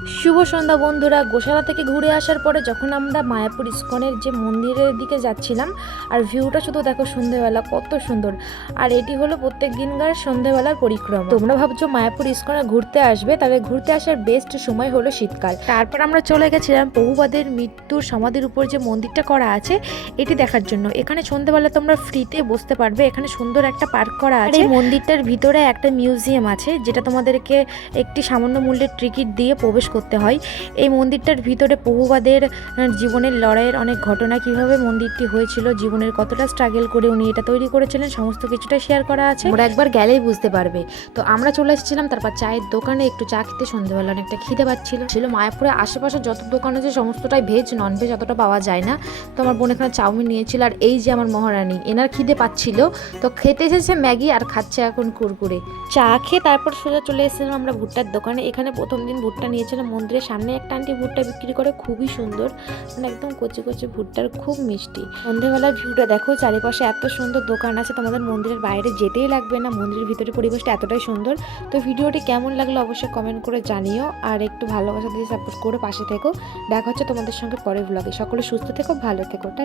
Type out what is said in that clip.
শুভ সন্ধ্যা বন্ধুরা। গোশালা থেকে ঘুরে আসার পরে যখন আমরা মায়াপুর ইস্কনের যে মন্দিরের দিকে যাচ্ছিলাম, আর ভিউটা শুধু দেখো সন্ধ্যেবেলা কত সুন্দর। আর এটি হলো প্রত্যেক দিনকার সন্ধ্যেবেলার পরিক্রমা। তোমরা ভাবছো মায়াপুর ইস্কনে ঘুরতে আসবে, তাহলে ঘুরতে আসার বেস্ট সময় হলো শীতকাল। তারপর আমরা চলে গেছিলাম প্রভুপাদের মৃত্যুর সমাধির উপর যে মন্দিরটা করা আছে এটি দেখার জন্য। এখানে সন্ধ্যেবেলা তোমরা ফ্রিতে বসতে পারবে, এখানে সুন্দর একটা পার্ক করা আছে। এই মন্দিরটার ভিতরে একটা মিউজিয়াম আছে, যেটা তোমাদেরকে একটি সামান্য মূল্যের টিকিট দিয়ে প্রবেশ করতে হয়। এই মন্দিরটার ভিতরে প্রভুপাদের জীবনের লড়াইয়ের অনেক ঘটনা, কিভাবে মন্দিরটি হয়েছিল, জীবনের কতটা স্ট্রাগল করে উনি এটা তৈরি করেছিলেন, সমস্ত কিছুটা শেয়ার করা আছে। ওরা একবার গেলেই বুঝতে পারবে। তো আমরা চলে এসেছিলাম তারপর চায়ের দোকানে একটু চা খেতে। সন্ধ্যেবেলা অনেকটা খিদে পাচ্ছিল। মায়াপুরে আশেপাশে যত দোকান আছে সমস্তটাই ভেজ, নন ভেজ অতটা পাওয়া যায় না। তো আমার বোন এখানে চাউমিন নিয়েছিল, আর এই যে আমার মহারানী, এনার খিদে পাচ্ছিল, তো খেতে এসেছে ম্যাগি আর খাচ্ছে এখন কুরকুরে। চা খেয়ে তারপর সোজা চলে এসেছিলাম আমরা ভুট্টার দোকানে। এখানে প্রথম দিন ভুট্টা নিয়েছিলাম। মন্দিরের সামনে একটা আন্টি ভুট্টা বিক্রি করে, খুবই সুন্দর, মানে একদম কচি কচি ভুট্টার, খুব মিষ্টি। সন্ধ্যেবেলার ভিউটা দেখো, চারিপাশে এত সুন্দর দোকান আছে, তোমাদের মন্দিরের বাইরে যেতেই লাগবে না, মন্দিরের ভিতরে পরিবেশটা এতটাই সুন্দর। তো ভিডিওটি কেমন লাগলো অবশ্যই কমেন্ট করে জানিও, আর একটু ভালোবাসা দিয়ে সাপোর্ট করে পাশে থেকো। দেখা হচ্ছে তোমাদের সঙ্গে পরের ব্লগে। সকলে সুস্থ থেকো, ভালো থেকো, টাটা।